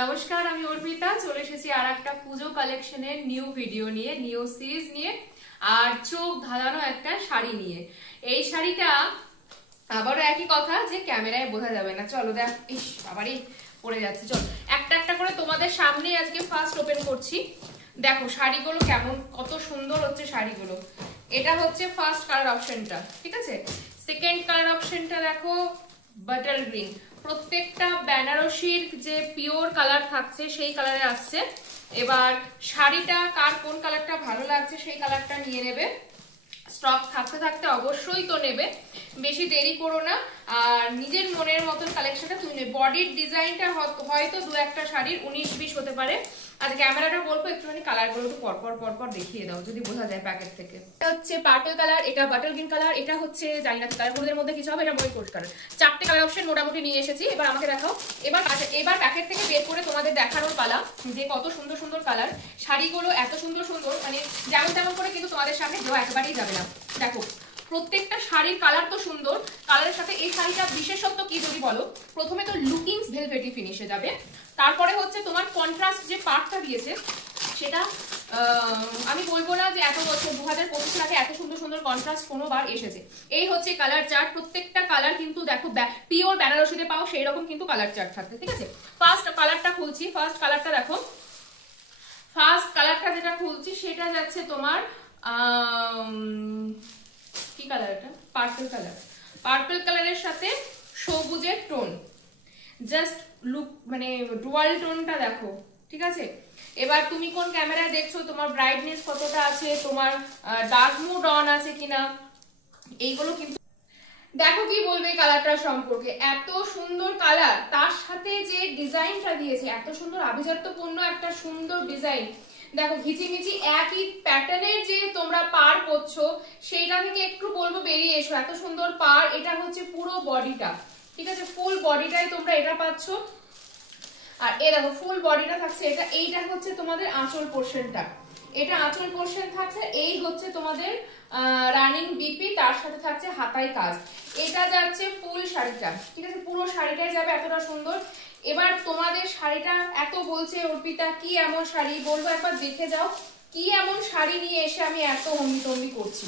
নমস্কার, আমি অর্পিতা চলে এসেছি আর একটা পুজো কালেকশনের নিউ ভিডিও নিয়ে, নিউ সিরিজ নিয়ে, আর চোখ ধাঁধানো একটা শাড়ি নিয়ে। এই শাড়িটা আবারও একই কথা যে ক্যামেরায় বোঝা যাবে না। চলো দেখ, ইস আবারই পড়ে যাচ্ছে। চলো একটা একটা করে তোমাদের সামনে আজকে ফার্স্ট ওপেন করছি। দেখো শাড়িগুলো কেমন, কত সুন্দর হচ্ছে শাড়িগুলো। এটা হচ্ছে ফার্স্ট কালার অপশনটা, ঠিক আছে। সেকেন্ড কালার অপশনটা দেখো বাটার গ্রিন। প্রত্যেকটা বেনারসির যে পিওর কালার থাকছে সেই কালারে আসছে। এবার শাড়িটা কার কোন কালারটা ভালো লাগছে সেই কালারটা নিয়ে নেবে। স্টক থাকতে থাকতে অবশ্যই তো নেবে, বেশি দেরি করো না। আর নিজের মনের মতন কালেকশনটা তুমি নেবে। বডির ডিজাইনটা হয়তো দু একটা শাড়ির 19-20 হতে পারে। আর ক্যামেরাটা বলবো একটুখানি কালারগুলো একটু পরপর দেখিয়ে দাও, যদি বোঝা যায় প্যাকেট থেকে। এটা হচ্ছে পার্পল কালার, এটা বাটার গ্রিন কালার, এটা হচ্ছে জানি না কালারগুলোর মধ্যে কিছু হবে, এটা মরিকোট কালার। চারটে কালার অপশন মোটামুটি নিয়ে এসেছি। এবার আমাকে দেখাও। এবার প্যাকেট থেকে বের করে তোমাদের দেখানোর পালা যে কত সুন্দর সুন্দর কালার। শাড়িগুলো এত সুন্দর সুন্দর, মানে যেমন তেমন করে কিন্তু তোমাদের সামনে দেওয়া একেবারেই যাবে না। দেখো প্রত্যেকটা শাড়ির কালার তো সুন্দর, কালারের সাথে এই শাড়িটা বিশেষত্ব কি যদি বলো, প্রথমে তো লুকিংস ভেলভেটি ফিনিশে যাবে। তারপরে হচ্ছে তোমার কন্ট্রাস্ট যে পার্টটা দিয়েছে সেটা আমি বলবো না যে এত বছর 2025 আগে এত সুন্দর সুন্দর কন্ট্রাস্ট কোনোবার এসেছে। এই হচ্ছে কালার চার্ট। প্রত্যেকটা কালার কিন্তু দেখো পিওর বেনারসিতে পাও সেই রকম কিন্তু কালার চার্ট থাকছে, ঠিক আছে। ফার্স্ট কালারটা খুলছি। ফার্স্ট কালারটা দেখো, ফার্স্ট কালারটা যেটা খুলছি সেটা যাচ্ছে তোমার কি কালার, এটা পার্পল কালার। পার্পল কালারের সাথে সবুজের টোন, জাস্ট লুক মানে ডুয়াল টোনটা দেখো, ঠিক আছে। এবার তুমি কোন ক্যামেরায় দেখছো, তোমার ব্রাইটনেস কতটা আছে, তোমার ডার্ক মুড অন আছে কিনা, এইগুলো কিন্তু দেখো। কি বলবে কালারটা সম্পর্কে, এত সুন্দর কালার, তার সাথে যে ডিজাইনটা দিয়েছে এত সুন্দর আভিজাত্যপূর্ণ একটা সুন্দর ডিজাইন। দেখো ঘিচিমিচি একই প্যাটার্নের যে তোমরা পার করছো সেইটা থেকে একটু বলবো বেরিয়ে এসো। এত সুন্দর পার, এটা হচ্ছে পুরো বডিটা, ঠিক আছে। ফুল বডিটাই তোমরা এটা পাচ্ছ। আর এই দেখো ফুল বডিটা থাকছে এটা। এইটা হচ্ছে তোমাদের আঁচল পোর্শনটা, এটা আঁচল পোর্শন থাকছে। এই হচ্ছে তোমাদের রানিং বিপি, তার সাথে থাকছে হাতায় কাজ। এটা যাচ্ছে ফুল শাড়িটা, ঠিক আছে। পুরো শাড়িটাই যাবে এতটা সুন্দর। এবার তোমাদের শাড়িটা এত বলছে অর্পিতা কি এমন শাড়ি, বলবো একবার দেখে যাও কি এমন শাড়ি নিয়ে এসে আমি এত হম্বিতম্বি করছি।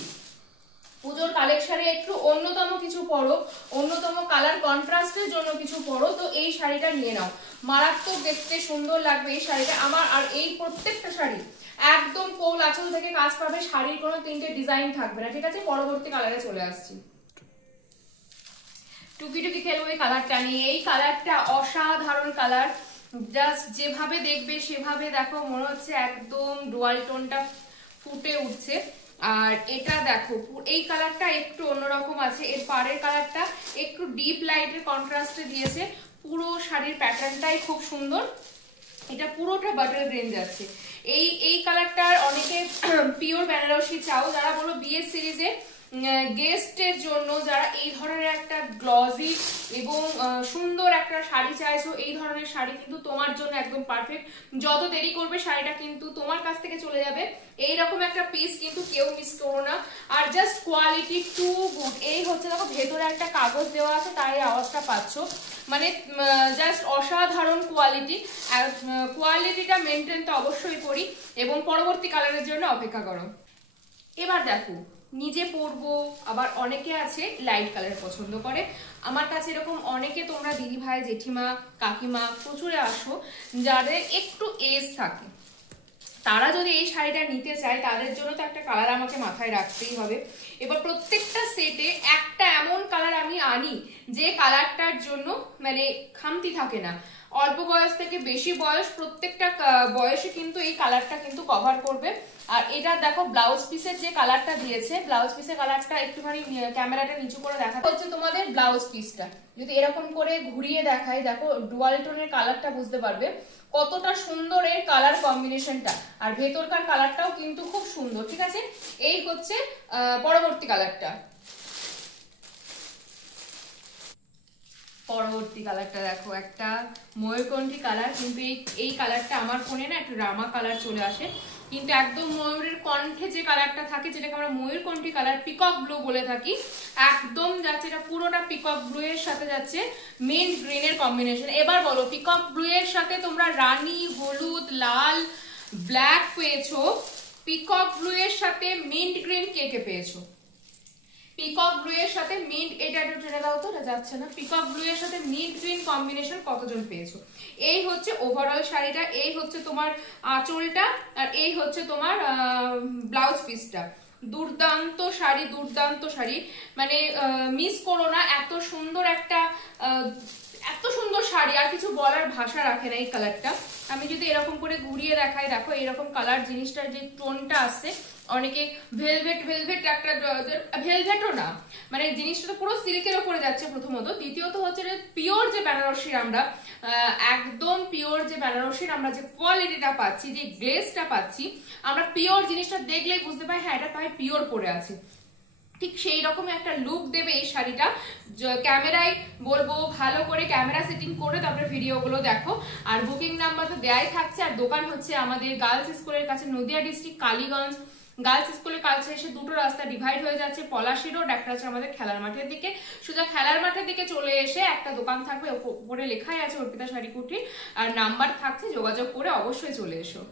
পুজোর কালেকশনে একটু অন্যতম কিছু পরো, অন্যতম কালার কন্ট্রাস্টের জন্য কিছু পরো, তো এই শাড়িটা নিয়ে নাও। মারাত্মক দেখতে সুন্দর লাগবে এই শাড়িটা আমার। আর এই প্রত্যেকটা শাড়ি একদম কোল আঁচল থেকে কাজ পাবে, শাড়ির কোনো তিনটে ডিজাইন থাকবে না, ঠিক আছে। পরবর্তী কালারে চলে আসছি। টুকি টুকি খেলবো এই কালারটা নিয়ে। এই কালারটা অসাধারণ কালার, জাস্ট যেভাবে দেখবে সেভাবে দেখো মনে হচ্ছে একদম ডুয়াল টোনটা ফুটে উঠছে। আর এটা দেখো এই কালারটা একটু অন্যরকম আছে, এর পাড়ের কালারটা একটু ডিপ লাইটের কন্ট্রাস্টে দিয়েছে। পুরো শাড়ির প্যাটার্নটাই খুব সুন্দর। এটা পুরোটা বাটার গ্রিন যাচ্ছে। এই কালারটার অনেকে পিওর বেনারসি চাও, যারা বলো বিয়ে সিরিজে গেস্টের জন্য, যারা এই ধরনের একটা গ্লজি এবং সুন্দর একটা শাড়ি চাইছো, এই ধরনের শাড়ি কিন্তু তোমার জন্য একদম পারফেক্ট। যত দেরি করবে শাড়িটা কিন্তু তোমার কাছ থেকে চলে যাবে। এইরকম একটা পিস কিন্তু কেউ মিস করো না। আর জাস্ট কোয়ালিটি টু গুড। এই হচ্ছে দেখো ভেতরে একটা কাগজ দেওয়া আছে, তাই আওয়াজটা পাচ্ছ, মানে জাস্ট অসাধারণ কোয়ালিটি। আর কোয়ালিটিটা মেনটেন তো অবশ্যই করি। এবং পরবর্তী কালারের জন্য অপেক্ষা করো। এবার দেখো নিজে পরবো, আবার অনেকে আছে লাইট কালার পছন্দ করে। আমার কাছে এরকম অনেকে তোমরা দিদি ভাই জেঠিমা কাকিমা প্রচুরে আসো, যাদের একটু এজ থাকে, তারা যদি এই শাড়িটা নিতে চায় তাদের জন্য তো একটা কালার আমাকে মাথায় রাখতেই হবে। এবার প্রত্যেকটা সেটে একটা এমন কালার আমি আনি যে কালারটার জন্য মানে খামতি থাকে না। অল্প বয়স থেকে বেশি বয়স প্রত্যেকটা বয়সে কিন্তু এই কালারটা কিন্তু কভার করবে। আর এটা দেখো ব্লাউজ পিসের যে কালারটা দিয়েছে, ব্লাউজ পিসের কালারটা একটুখানি ক্যামেরাটা নিচু করে দেখা হচ্ছে তোমাদের ব্লাউজ পিসটা। যদি এরকম করে ঘুরিয়ে দেখাই, দেখো ডুয়াল টোনের কালারটা বুঝতে পারবে কতটা সুন্দর এর কালার কম্বিনেশনটা। আর ভেতরকার কালারটাও কিন্তু খুব সুন্দর, ঠিক আছে। এই হচ্ছে পরবর্তী কালারটা। পরবর্তী কালারটা দেখো, একটা ময়ূরকণ্ঠী কালার, কিন্তু এই কালারটা আমার ফোনে না একটু রামা কালার চলে আসে, কিন্তু একদম ময়ূরের কণ্ঠে যে কালারটা থাকে যেটাকে আমরা ময়ূরকণ্ঠী কালার পিকক ব্লু বলে থাকি, একদম যাচ্ছে, এটা পুরোটা পিকক ব্লু এর সাথে যাচ্ছে মিন্ট গ্রিনের কম্বিনেশন। এবার বলো পিকক ব্লু এর সাথে তোমরা রানী, হলুদ, লাল, ব্ল্যাক পেয়েছো, পিকক ব্লু এর সাথে মিন্ট গ্রিন কে কে পেয়েছো? পিকক ব্লু এর সাথে মিন্ট, এটা একটু টেনে দাও তো, এটা যাচ্ছে না। পিকক ব্লু এর সাথে মিন্ট গ্রিন কম্বিনেশন কতজন পেয়েছো? এই হচ্ছে ওভারঅল শাড়িটা, এই হচ্ছে তোমার আঁচলটা, আর এই হচ্ছে তোমার ব্লাউজ পিসটা। দুর্দান্ত শাড়ি, দুর্দান্ত শাড়ি, মানে মিস করো না, এত সুন্দর একটা এত সুন্দর শাড়ি, আর কিছু বলার ভাষা রাখে না এই কালারটা। আমি যদি এরকম করে ঘুরিয়ে দেখাই, দেখো এরকম কালার, জিনিসটার যে টোনটা আসছে, অনেকে ভেলভেট ভেলভেট একটা, ভেলভেটও না, মানে জিনিসটা তো পুরো সিল্কের ওপরে যাচ্ছে প্রথমত, দ্বিতীয়ত হচ্ছে যে পিওর যে বেনারসির আমরা একদম পিওর যে বেনারসির আমরা যে কোয়ালিটিটা পাচ্ছি, যে গ্লেজটা পাচ্ছি, আমরা পিওর জিনিসটা দেখলেই বুঝতে পাই হ্যাঁ এটা প্রায় পিওর পরে আছে। ঠিক সেই রকম একটা লুক দেবে এই শাড়িটা। ক্যামেরায় বলবো ভালো করে ক্যামেরা সেটিং করে তারপরে ভিডিওগুলো দেখো। আর বুকিং নাম্বার তো দেয়াই থাকছে। আর দোকান হচ্ছে আমাদের গার্লস স্কুলের কাছে, নদিয়া ডিস্ট্রিক্ট কালীগঞ্জ। গার্লস স্কুলের কাছে এসে দুটো রাস্তা ডিভাইড হয়ে যাচ্ছে, পলাশী রোড, একটা হচ্ছে আমাদের খেলার মাঠের দিকে। সোজা খেলার মাঠের দিকে চলে এসে একটা দোকান থাকবে, উপরে লেখাই আছে অর্পিতা শাড়ি কুটির, আর নাম্বার থাকছে, যোগাযোগ করে অবশ্যই চলে এসো।